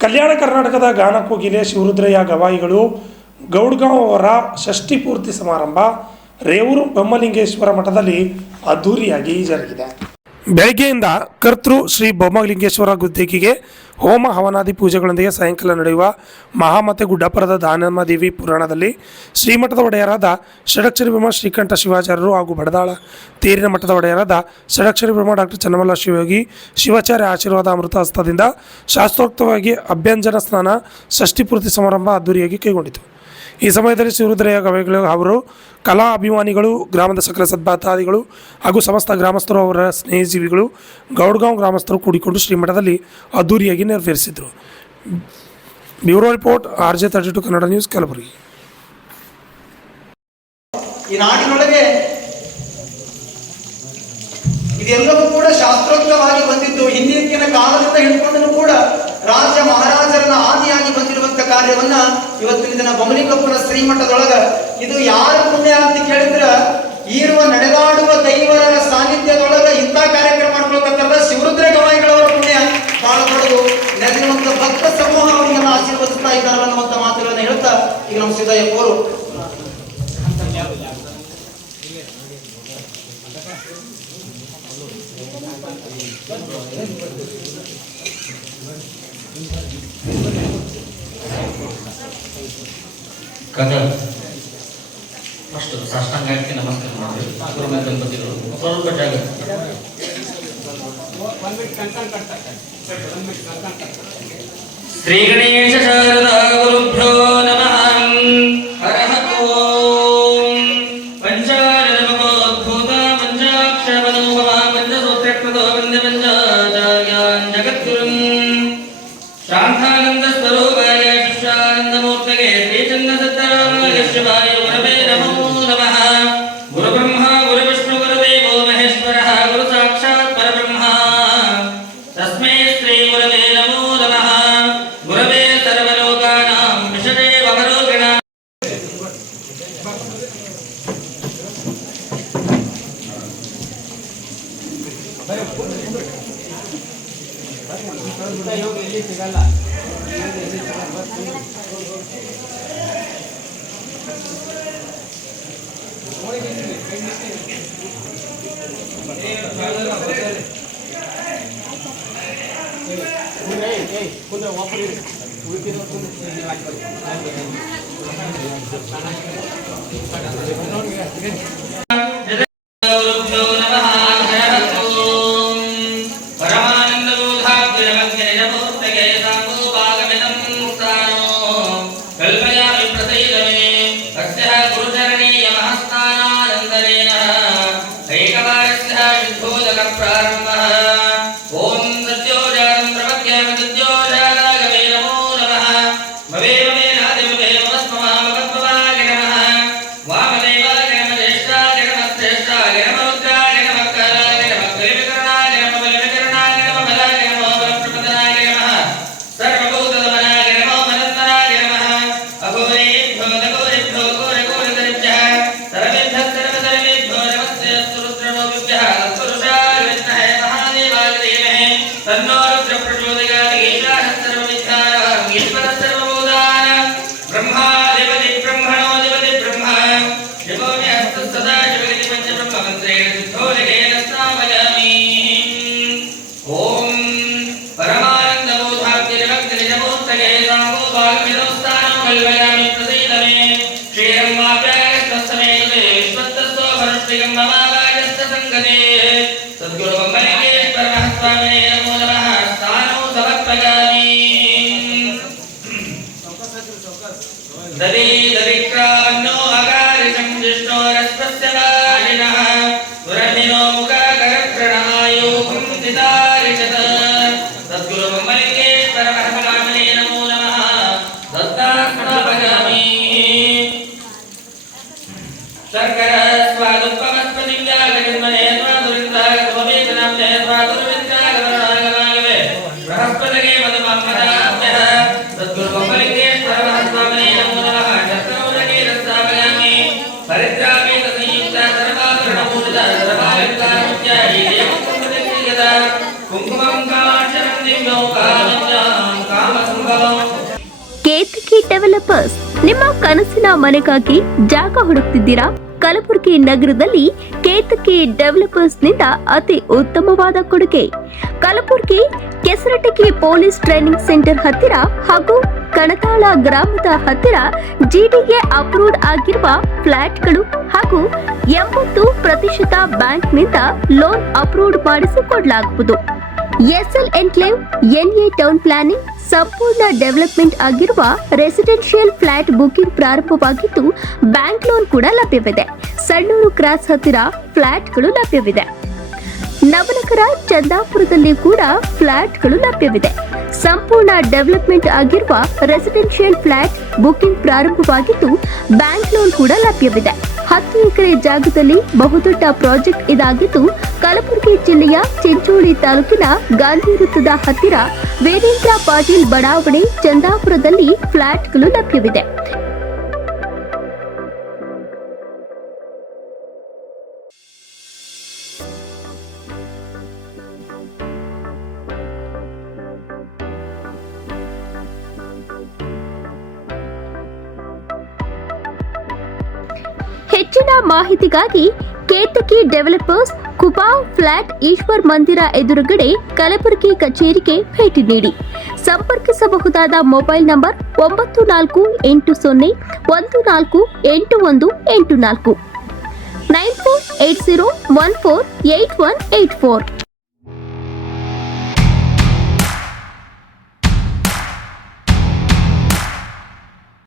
ಕಲ್ಯಾಣ ಕರ್ನಾಟಕದ ಗಾನಕೋಗಿಲೆ ಶಿವರುದ್ರಯ್ಯ ಗವಾಯಿಗಳು ಗೌಡ್ಗಾಂವ್ ಅವರ ಷಷ್ಠಿ ಪೂರ್ತಿ ಸಮಾರಂಭ ರೇವೂರು ಬೊಮ್ಮಲಿಂಗೇಶ್ವರ ಮಠದಲ್ಲಿ ಅದ್ದೂರಿಯಾಗಿ ಜರುಗಿದೆ. ಬೆಳಗ್ಗೆಯಿಂದ ಕರ್ತೃ ಶ್ರೀ ಬೊಮ್ಮಲಿಂಗೇಶ್ವರ ಗುದ್ದೆಗಿಗೆ ಹೋಮ ಹವನಾದಿ ಪೂಜೆಗಳೊಂದಿಗೆ ಸಾಯಂಕಾಲ ನಡೆಯುವ ಮಹಾಮತೆ ಗುಡ್ಡಪುರದ ದಾನಮ್ಮದೇವಿ ಪುರಾಣದಲ್ಲಿ ಶ್ರೀಮಠದ ಒಡೆಯರಾದ ಷಡಕ್ಷರಿ ಬ್ರಹ್ಮ ಶ್ರೀಕಂಠ ಶಿವಾಚಾರ್ಯರು ಹಾಗೂ ಬಡದಾಳ ತೇರಿನ ಮಠದ ಒಡೆಯರಾದ ಷಡಕ್ಷರಿ ಬ್ರಹ್ಮ ಡಾಕ್ಟರ್ ಚನ್ನಮಲ್ಲ ಶಿವಯೋಗಿ ಶಿವಾಚಾರ್ಯ ಆಶೀರ್ವಾದ ಅಮೃತ ಹಸ್ತದಿಂದ ಶಾಸ್ತ್ರೋಕ್ತವಾಗಿ ಅಭ್ಯಂಜನ ಸ್ನಾನ ಷಷ್ಠಿ ಪೂರ್ತಿ ಸಮಾರಂಭ ಅದ್ದೂರಿಯಾಗಿ ಕೈಗೊಂಡಿತು. ಈ ಸಮಯದಲ್ಲಿ ಶಿವರುದ್ರಯ್ಯ ಗವಾಯಿಗಳು ಅವರು ಕಲಾ ಅಭಿಮಾನಿಗಳು, ಗ್ರಾಮದ ಸಕಲ ಸದ್ಭಕ್ತಾದಿಗಳು ಹಾಗೂ ಸಮಸ್ತ ಗ್ರಾಮಸ್ಥರು, ಅವರ ಸ್ನೇಹಜೀವಿಗಳು, ಗೌಡ್ಗಾಂವ್ ಗ್ರಾಮಸ್ಥರು ಕೂಡಿಕೊಂಡು ಶ್ರೀಮಠದಲ್ಲಿ ಅದ್ದೂರಿಯಾಗಿ ನೆರವೇರಿಸಿದರು. Bureau report RJ32 Kannada news, Kalaburagi. ಈ ನಾಡಿನೊಳಗೆ ಇದೆಲ್ಲವೂ ಕೂಡ ಶಾಸ್ತ್ರೋಕ್ತವಾಗಿ ಬಂದಿದ್ದು ಹಿಂದಿನ ಕಾಲದಿಂದ ಹಿಡ್ಕೊಂಡು ಕೂಡ ರಾಜ ಮಹಾರಾಜರನ್ನ ಆದಿಯಾಗಿ ಬಂದಿರುವಂತ ಕಾರ್ಯವನ್ನ ಇವತ್ತಿನ ದಿನ ಬೊಮ್ಮಲಿಂಗಪ್ಪನ ಶ್ರೀಮಠದೊಳಗ ಇದು ಯಾರ ಪುಣ್ಯ ಅಂತ ಕೇಳಿದ್ರ ಈರುವ ನಡೆದಾಡುವ ದೈವರ ಸಾನ್ನಿಧ್ಯದೊಳಗ ಇಂಥ ಕಾರ್ಯಕ್ರಮ ಮಾಡ್ಕೊಳ್ತಕ್ಕಂಥ ಶಿವರುದ್ರ ಗವಾಯಿಗಳವರ ಪುಣ್ಯ ಬಹಳ ದೊಡ್ಡದು. ನೆರೆದಿರುವಂತ ಭಕ್ತ ಸಮೂಹ ಅವರಿಗೆಲ್ಲ ಆಶೀರ್ವದಿಸ್ತಾ ಇದ್ದಾರೆ ಅನ್ನುವಂತ ಮಾತುಗಳನ್ನ ಹೇಳ್ತಾ ಈಗ ನಮ್ಮ ಸಿದ್ದಯ್ಯಪ್ಪವರು ಫಸ್ಟ್ ಸಾಷ್ಟಾಂಗಕ್ಕೆ ನಮಸ್ಕಾರ ಮಾಡಬೇಕು. ಗುರುಮೆ ದಂಪತಿಗಳು ಸ್ವಲ್ಪ ಜಾಗ ಶ್ರೀ ಗಣೇಶ ಶಾರದಾ ಗುರುಭ್ಯೋ ನಮಃ. ಹರಃ ಓಂ ಪಂಚಾನನಮಕೋದ್ಭೂತ ಪಂಚಾಕ್ಷರಮನೋಭವ ಪಂಚಸೂತ್ರಕೃತೋ ವಂದೇ ಪಂಚಾಚಾರ್ಯಾನ್ ಜಗದ್ಗುರುಂ ಶಾಂತಾನಂದ ಸ್ವರೂಪಾಯ ಶಿಷ್ಯಾನಂದಮೂರ್ತಗೆ ಶ್ರೀಚನ್ನಸತ್ತರಾಮಾಯ ಶಿವಾಯ ಗುರವೇ ನಮೋ ನಮಃ. ಗುರುಬ್ರಹ್ಮ ಗುರುವಿಷ್ಣು ಗುರುದೇವೋ ಮಹೇಶ್ವರಃ ಗುರು ಸಾಕ್ಷಾತ್ ಪರಬ್ರಹ್ಮ ತಸ್ಮೈ ಶ್ರೀ ಗುರವೇ ನಮೋ ನಮಃ. ಗುರವೇ ಸರ್ವಲೋಕಾನಾಂ ವಿಷಜೇ ಭವರೋಗಿಣಾಂ. ಸದ್ಗುರು ಬೊಮ್ಮಲಿಂಗೇಶ್ವರ ಮಹಾಸ್ವಾಮಿನೇ ನಮೋ ನಮಃ. ಸ್ಥಾನೋ ಸಮರ್ಪಯಾಮಿ. ದದಿ ದರಿಕ್ರಾನ್ನೋ ಅಗಾರಿಷಂ ಜಿಷ್ಣೋರಸ್ಪಸ್ಯ ವಾಜಿನಃ ಸುರಭಿನೋ ಮುಖಕರಪ್ರಣಾಯೋ ಕುಂತಿತಾರಿಷತ. ಸದ್ಗುರು ಬೊಮ್ಮಲಿಂಗೇಶ್ವರ ಮಹಾಸ್ವಾಮಿನೇ ನಮೋ ನಮಃ. ದತ್ತಾತ್ಮಪಯಾಮಿ. ಶಂಕರ ಸ್ವಾದುಪಮಸ್ಪತಿಂ ವ್ಯಾಗಜನ್ಮನೇ ಸ್ವಾದುರಿಂದಾಗ ಸಮವೇತನಾಂನೇ ಸ್ವಾದುರ್ವಿದ್ಯಾಗಮನಾಗಮಾಗವೇ ಬೃಹಸ್ಪತಿಗೆ ಮಧುಮಮ್ಮದಾಭ್ಯಃ. ಸದ್ಗುರು ಬೊಮ್ಮಲಿಂಗೇಶ್ವರ ಮಹಾಸ್ವಾಮಿನೇ ನಮೋ ನಮಃ. ಶಸ್ತ್ರೌಜಗೆ ರಸ್ತಾಪಯಾಮಿ. ಪರಿತ್ರಾಪೇತ ಸಂಯುಕ್ತ ಸರ್ವಾಭರಣಪೂಜಿತ ಸರ್ವಾಲಂಕಾರಮುಖ್ಯ ಹೀರೇವಂ ಕುಂಭ ಕುಂಕುಮಂ ಕಾಮಾಕ್ಷರಂ ದಿವ್ಯೌ ಕಾಮಜ್ಞಾಂ ಕಾಮಸಂಭಾ ಕೇತಕಿ ಡೆವಲಪರ್ಸ್. ನಿಮ್ಮ ಕನಸಿನ ಮನೆಗಾಗಿ ಜಾಗ ಹುಡುಕ್ತಿದ್ದೀರಾ? ಕಲಬುರಗಿ ನಗರದಲ್ಲಿ ಕೇತಕಿ ಡೆವಲಪರ್ಸ್ನಿಂದ ಅತಿ ಉತ್ತಮವಾದ ಕೊಡುಗೆ. ಕಲಬುರಗಿ ಕೆಸರಟಗಿ ಪೊಲೀಸ್ ಟ್ರೈನಿಂಗ್ ಸೆಂಟರ್ ಹತ್ತಿರ ಹಾಗೂ ಕಣತಾಳ ಗ್ರಾಮದ ಹತ್ತಿರ ಜಿಡಿಎ ಅಪ್ರೂವ್ಡ್ ಆಗಿರುವ ಫ್ಲಾಟ್ಗಳು ಹಾಗೂ 80% ಬ್ಯಾಂಕ್ನಿಂದ ಲೋನ್ ಅಪ್ರೂವ್ಡ್ ಮಾಡಿಸಿಕೊಡಲಾಗುವುದು. SL enclave, NA town planning, ಸಂಪೂರ್ಣ ಡೆವಲಪ್ಮೆಂಟ್ ಆಗಿರುವ ರೆಸಿಡೆನ್ಷಿಯಲ್ ಫ್ಲಾಟ್ ಬುಕಿಂಗ್ ಪ್ರಾರಂಭವಾಗಿದ್ದು ಬ್ಯಾಂಕ್ ಲೋನ್ ಕೂಡ ಲಭ್ಯವಿದೆ. ಸಣ್ಣೂರು ಕ್ರಾಸ್ ಹತ್ತಿರ ಫ್ಲಾಟ್ಗಳು ಲಭ್ಯವಿದೆ. ನವನಗರ ಚಂದಾಪುರದಲ್ಲಿ ಕೂಡ ಫ್ಲಾಟ್ಗಳು ಲಭ್ಯವಿದೆ. ಸಂಪೂರ್ಣ ಡೆವಲಪ್ಮೆಂಟ್ ಆಗಿರುವ ರೆಸಿಡೆನ್ಷಿಯಲ್ ಫ್ಲಾಟ್ ಬುಕಿಂಗ್ ಪ್ರಾರಂಭವಾಗಿದ್ದು ಬ್ಯಾಂಕ್ ಲೋನ್ ಕೂಡ ಲಭ್ಯವಿದೆ. 10 ಎಕರೆ ಜಾಗದಲ್ಲಿ ಬಹುದೊಡ್ಡ ಪ್ರಾಜೆಕ್ಟ್ ಇದಾಗಿದ್ದು ಕಲಬುರಗಿ ಜಿಲ್ಲೆಯ ಚಿಂಚೋಳಿ ತಾಲೂಕಿನ ಗಾಂಧಿ ವೃತ್ತದ ಹತ್ತಿರ ವೀರೇಂದ್ರ ಪಾಟೀಲ್ ಬಡಾವಣೆ ಚಂದಾಪುರದಲ್ಲಿ ಫ್ಲಾಟ್ಗಳು ಲಭ್ಯವಿದೆ. ಹೆಚ್ಚಿನ ಮಾಹಿತಿಗಾಗಿ ಕೇತಕಿ ಡೆವಲಪರ್ಸ್, ಕುಬಾವ್ ಫ್ಲಾಟ್, ಈಶ್ವರ್ ಮಂದಿರ ಎದುರುಗಡೆ ಕಲಬುರಗಿ ಕಚೇರಿಗೆ ಭೇಟಿ ನೀಡಿ. ಸಂಪರ್ಕಿಸಬಹುದಾದ ಮೊಬೈಲ್ ನಂಬರ್ 9480148184 9480148184.